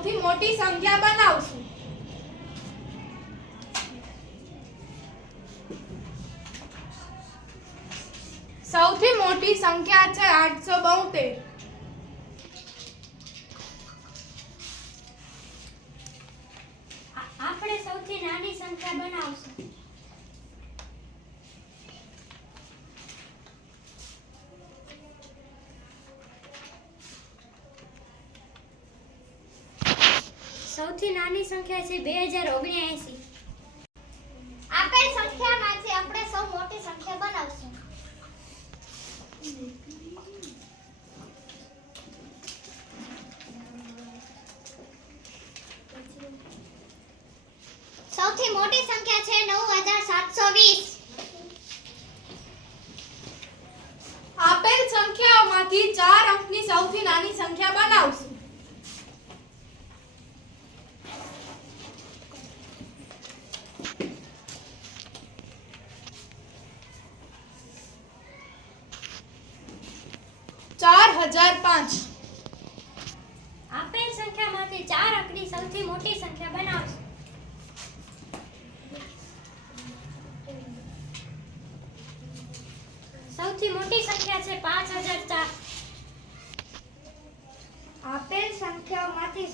સૌથી મોટી સંખ્યા બનાવશું. સૌથી મોટી સંખ્યા છે 872. આપણે સૌથી નાની સંખ્યા બનાવશું. સૌથી નાની સંખ્યા છે 2079. આપેલ સંખ્યામાંથી આપણે સૌ મોટી સંખ્યા બનાવશું. સૌથી મોટી સંખ્યા છે 9720. આપેલ સંખ્યાઓમાંથી 4 અંકની સૌથી નાની સંખ્યા બનાવશું. આપેલ સંખ્યામાંથી 4 અંકની સૌથી મોટી સંખ્યા બનાવશું. સૌથી મોટી સંખ્યા છે 5004. આપેલ સંખ્યાઓમાંથી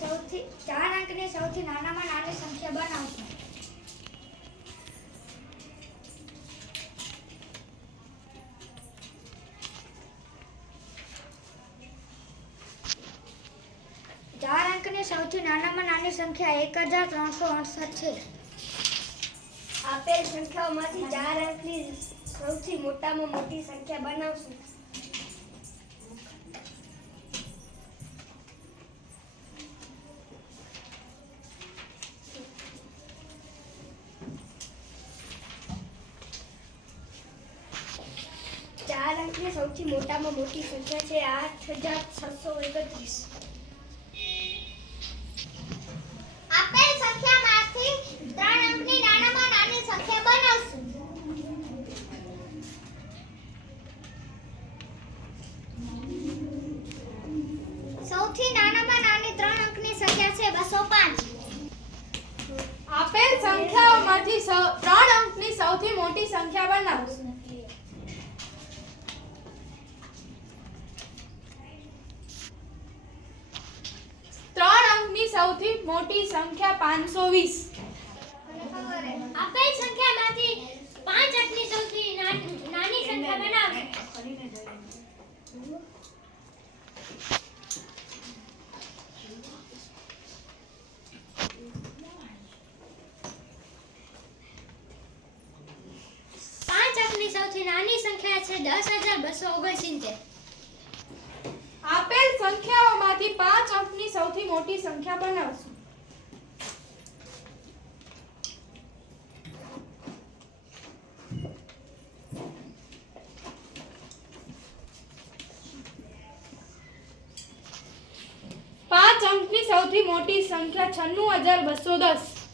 4 અંકની સૌથી નાનામાં નાની સંખ્યા બનાવશું. ચાર અંકની સૌથી નાનામાં નાની સંખ્યા 1368 છે. આપેલ સંખ્યાઓમાંથી 4 અંકની સૌથી મોટામાં મોટી સંખ્યા બનાવશું. ચાર અંકની સૌથી મોટામાં મોટી સંખ્યા છે 8631. આપેલ સંખ્યામાંથી 3 અંકની નાનામાં નાની સંખ્યા બનાવશું. સૌથી નાનામાં નાની 3 અંકની સંખ્યા છે 205. આપેલ સંખ્યાઓમાંથી 3 અંકની સૌથી મોટી સંખ્યા બનાવશું. સૌથી મોટી સંખ્યા 520. આપેલ સંખ્યામાંથી 5 અંકની સૌથી નાની સંખ્યા બનાવો. ની સૌથી નાની સંખ્યા છે 10269. આપેલ સંખ્યાઓમાંથી 5 અંકની સૌથી મોટી સંખ્યા બનાવશું. પાંચ અંકની સૌથી મોટી સંખ્યા 96210.